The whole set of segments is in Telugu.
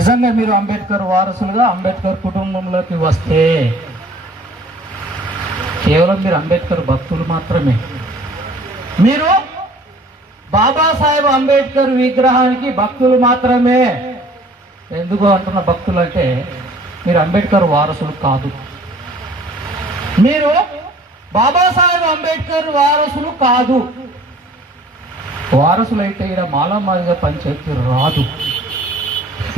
నిజంగా మీరు అంబేద్కర్ వారసులుగా అంబేద్కర్ కుటుంబంలోకి వస్తే కేవలం మీరు అంబేద్కర్ భక్తులు మాత్రమే. మీరు బాబాసాహెబ్ అంబేద్కర్ విగ్రహానికి భక్తులు మాత్రమే. ఎందుకు అంటున్న భక్తులు అంటే మీరు అంబేద్కర్ వారసులు కాదు. మీరు బాబాసాహెబ్ అంబేద్కర్ వారసులు కాదు. వారసులైతే ఇక్కడ మాలామాదిగా పంచాయతీ రాదు.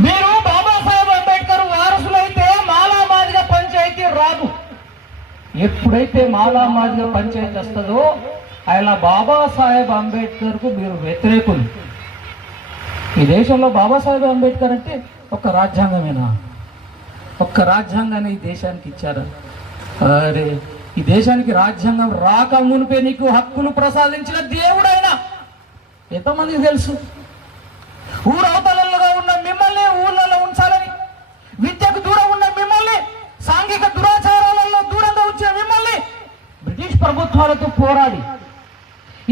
మీరు బాబాసాహెబ్ అంబేద్కర్ వారసులైతే మాలామాదిగా పంచాయతీ రాదు. ఎప్పుడైతే మాలామాదిగా పంచాయతీ వస్తుందో అలా బాబాసాహెబ్ అంబేద్కర్కు మీరు వ్యతిరేకులు. ఈ దేశంలో బాబాసాహెబ్ అంబేద్కర్ అంటే ఒక రాజ్యాంగమేనా? ఒక్క రాజ్యాంగాన్ని ఈ దేశానికి ఇచ్చారా? అరే ఈ దేశానికి రాజ్యాంగం రాక మునిపే నీకు హక్కులు ప్రసాదించిన దేవుడైనా ఎంతమందికి తెలుసు? ఊరవత ప్రభుత్వాలతో పోరాడి.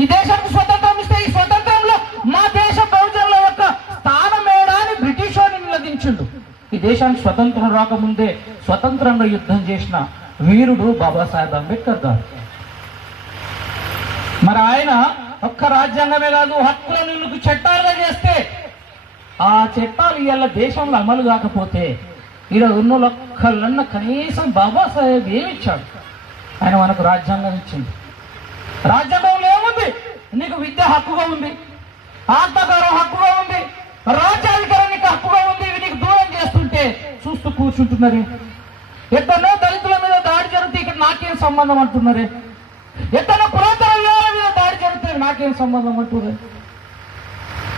ఈ దేశానికి స్వతంత్రం ఇస్తే ఈ స్వతంత్రంలో మా దేశ బహుజనుల యొక్క స్థానం వేయడాన్ని బ్రిటిష్ వాడిని నిలదించిండు ఈ దేశానికి స్వతంత్రం రాకముందే స్వతంత్రంగా యుద్ధం చేసిన వీరుడు బాబాసాహెబ్ అంబేద్కర్ గారు. మరి ఆయన ఒక్క రాజ్యాంగమే కాదు హక్కులను వీళ్ళకు చట్టాలుగా చేస్తే ఆ చట్టాలు ఇవాళ దేశంలో అమలు కాకపోతే ఈరోజు ఉన్న ఒక్కళ్ళన్న కనీసం బాబాసాహెబ్ ఏమిచ్చాడు? ఆయన మనకు రాజ్యాంగం ఇచ్చింది. రాజ్యాంగంలో ఏముంది? నీకు విద్య హక్కుగా ఉంది. ఆత్మగౌరవం హక్కుగా ఉంది. రాజ్యాధికారం నీకు హక్కుగా ఉంది. ఇవి నీకు దూరం చేస్తుంటే చూస్తూ కూర్చుంటున్నది ఎక్కడో దళితుల మీద దాడి జరిగితే ఇక్కడ నాకేం సంబంధం అంటున్నారే? ఎక్కడో పురాతన మీద దాడి జరిగితే నాకేం సంబంధం అంటున్నారు?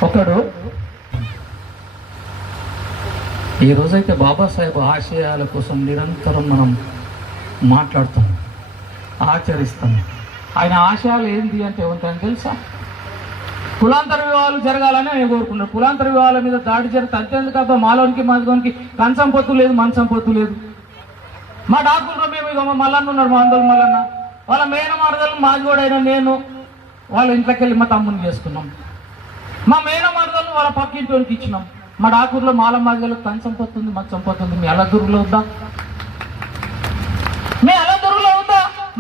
ఒకడు ఈ రోజైతే బాబాసాహెబ్ ఆశయాల కోసం నిరంతరం మనం మాట్లాడుతాం ఆచరిస్తాం ఆయన ఆశయాలు ఏంటి అంటే ఏమంటాయని తెలుసా? కులాంతర వివాహాలు జరగాలని ఆయన కోరుకున్నాడు కులాంతర వివాహాల మీద దాడి జరిగితే అంతేందుకు అబ్బా మాలోనికి మాదిగోనికి కంచం పొత్తు లేదు మంచం పొత్తు లేదు. మా డాక్టర్ మేము ఇక మల్లన్న ఉన్నారు మా అందరు మల్లన్న. వాళ్ళ మేన మరదలు మాదిగోడైన నేను వాళ్ళ ఇంట్లోకి వెళ్ళి మా తమ్ముని చేసుకున్నాం. మా మేన మరదలు వాళ్ళ పక్కింటి ఇచ్చినాం. మా డాకూర్లో మాల మాదిగలకు కంచం పొత్తుంది మంచం పొత్తుంది మీ అలదూరులో వద్దా మీ అలదూరులో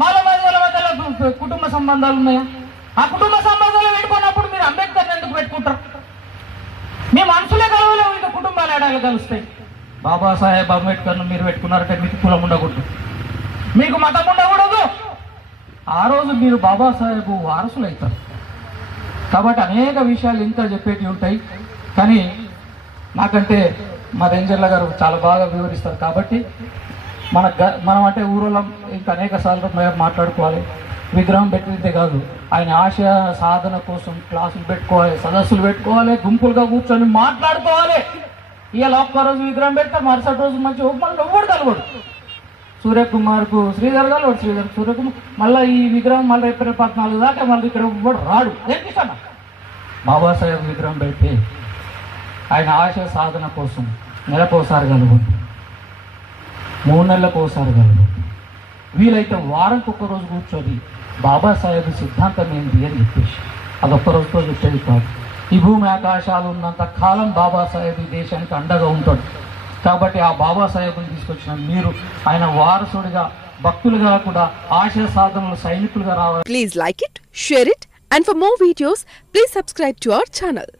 ఉందా మధ్యలో కుటుంబ సంబంధాలు ఉన్నాయా? ఆ కుటుంబ సంబంధాలు పెట్టుకున్నప్పుడు మీరు అంబేద్కర్ ఎందుకు పెట్టుకుంటారు? మీ మనసులే కలవలేవు ఇంకా కుటుంబాలు ఏడాలు కలుస్తాయి. బాబాసాహెబ్ అంబేద్కర్ను మీరు పెట్టుకున్నారంటే మీకు కులం ఉండకూడదు. మీకు మతం ఉండకూడదు. ఆ రోజు మీరు బాబాసాహెబ్ వారసులు అవుతారు. కాబట్టి అనేక విషయాలు ఇంకా చెప్పేటివి ఉంటాయి. కానీ నాకంటే మా రేంజర్ల గారు చాలా బాగా వివరిస్తారు కాబట్టి మన గ- మనం అంటే ఊరోళ్ళం ఇంకా అనేక సార్లు మాట్లాడుకోవాలి. విగ్రహం పెట్టితే కాదు. ఆయన ఆశయ సాధన కోసం క్లాసులు పెట్టుకోవాలి సదస్సులు పెట్టుకోవాలి గుంపులుగా కూర్చొని మాట్లాడుకోవాలి. ఇవాళ ఒక్కరోజు విగ్రహం పెడతారు మరుసటి రోజు మంచి మళ్ళీ ఎవ్వడు కలగడు సూర్యకుమార్కు శ్రీధర్ కలవడు శ్రీధర్ సూర్యకుమార్. మళ్ళీ ఈ విగ్రహం మళ్ళీ ఏప్రిల్ పద్నాలుగు దాకా మళ్ళీ ఇక్కడ ఎవ్వడు రాడు? దేనికిస్తాను బాబాసాహెబ్ విగ్రహం పెడితే ఆయన ఆశయ సాధన కోసం నెలకోసారి కలుగుతుంది మూడు నెలలకు ఒకసారి కలుగుతుంది వీలైతే వారంకి ఒక్క రోజు కూర్చొని బాబాసాహెబ్ సిద్ధాంతం ఏంటి అని చెప్పేసి. అది ఒక్క రోజుతో చెప్పేది కాదు. ఈ భూమి ఆకాశాలు ఉన్నంత కాలం బాబాసాహెబ్ ఈ దేశానికి అండగా ఉంటాడు. కాబట్టి ఆ బాబాసాహెబ్ని తీసుకొచ్చిన మీరు ఆయన వారసుడిగా భక్తులుగా కూడా ఆశయ సాధనలు సైనికులుగా రావాలి. Please like it share it and for more videos please subscribe to our channel